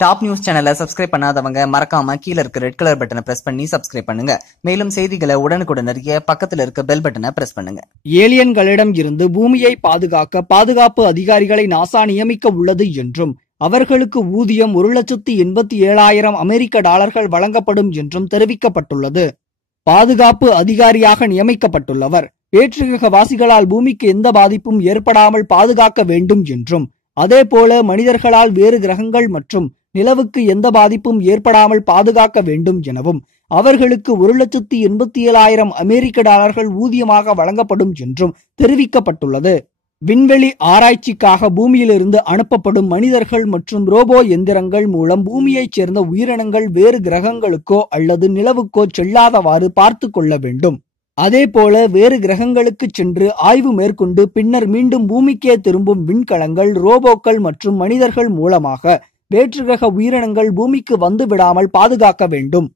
Top news சேனலை subscribe பண்ணாதவங்க மறக்காம கீழ இருக்க ரெட் கலர் பட்டனை பிரஸ் பண்ணி சப்ஸ்கிரைப் பண்ணுங்க. மேலும் செய்திகளை உடனுக்குடன் அறிய பக்கத்தில் இருக்க பெல் பட்டனை பிரஸ் பண்ணுங்க. ஏலியன்களிடம் இருந்து பூமியை பாதுகாக்க பாதுகாப்பு அதிகாரிகளை நாசா நியமிக்க உள்ளது என்றும் அவர்களுக்கு ஊதியம் ஒரு லட்சத்து எண்பத்தி ஏழாயிரம் அமெரிக்க டாலர்கள் வழங்கப்படும் என்றும் தெரிவிக்கப்பட்டுள்ளது. பாதுகாப்பு அதிகாரியாக நியமிக்கப்பட்டுள்ளவர். வேற்றுகிரகவாசிகளால் பூமிக்கு எந்த பாதிப்பும் ஏற்படாமல் பாதுகாக்க வேண்டும் என்றும் அதேபோல மனிதர்களால் வேறு கிரகங்கள் மற்றும் நிலவுக்கு எந்த பாதிப்பும் ஏற்படாமல் பாதுகாக்க வேண்டும் எனவும் அவர்களுக்கு ஒரு லட்சத்தி எண்பத்தி ஏழாயிரம் அமெரிக்க டாலர்கள் ஊதியமாக வழங்கப்படும் என்றும் தெரிவிக்கப்பட்டுள்ளது. விண்வெளி ஆராய்ச்சிக்காக பூமியிலிருந்து அனுப்பப்படும் மனிதர்கள் மற்றும் ரோபோ எந்திரங்கள் மூலம் பூமியைச் சேர்ந்த உயிரினங்கள் வேறு கிரகங்களுக்கோ அல்லது நிலவுக்கோ செல்லாதவாறு பார்த்து கொள்ள வேண்டும். அதேபோல வேறு கிரகங்களுக்கு சென்று ஆய்வு மேற்கொண்டு பின்னர் மீண்டும் பூமிக்கே திரும்பும் விண்கலங்கள் ரோபோக்கள் மற்றும் மனிதர்கள் மூலமாக வேற்றுகிரக உயிரினங்கள் பூமிக்கு வந்து விடாமல் பாதுகாக்க வேண்டும்.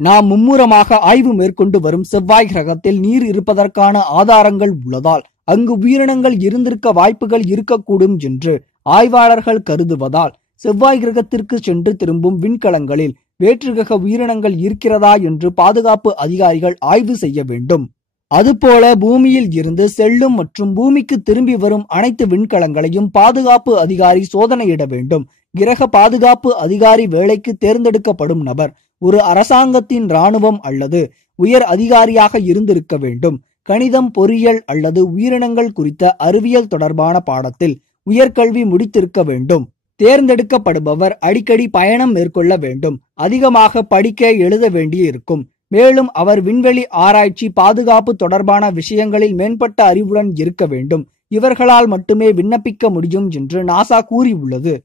நாம் மும்முரமாக ஆய்வு மேற்கொண்டு வரும் செவ்வாய் கிரகத்தில் நீர் இருப்பதற்கான ஆதாரங்கள் உள்ளதால் அங்கு உயிரினங்கள் இருந்திருக்க வாய்ப்புகள் இருக்கக்கூடும் என்று ஆய்வாளர்கள் கருதுவதால் செவ்வாய் கிரகத்திற்கு சென்று திரும்பும் விண்கலங்களில் வேற்றுகிரக உயிரினங்கள் இருக்கிறதா என்று பாதுகாப்பு அதிகாரிகள் ஆய்வு செய்ய வேண்டும். அதுபோல பூமியில் இருந்து செல்லும் மற்றும் பூமிக்கு திரும்பி வரும் அனைத்து விண்கலங்களையும் பாதுகாப்பு அதிகாரி சோதனையிட வேண்டும். கிரக பாதுகாப்பு அதிகாரி வேலைக்கு தேர்ந்தெடுக்கப்படும் நபர் ஒரு அரசாங்கத்தின் ராணுவம் அல்லது உயர் அதிகாரியாக இருந்திருக்க வேண்டும். கணிதம் பொறியியல் அல்லது உயிரினங்கள் குறித்த அறிவியல் தொடர்பான பாடத்தில் உயர்கல்வி முடித்திருக்க வேண்டும். தேர்ந்தெடுக்கப்படுபவர் அடிக்கடி பயணம் மேற்கொள்ள வேண்டும். அதிகமாக படிக்க எழுத வேண்டியிருக்கும். மேலும் அவர் விண்வெளி ஆராய்ச்சி பாதுகாப்பு தொடர்பான விஷயங்களில் மேம்பட்ட அறிவுடன் இருக்க வேண்டும். இவர்களால் மட்டுமே விண்ணப்பிக்க முடியும் என்று நாசா கூறியுள்ளது.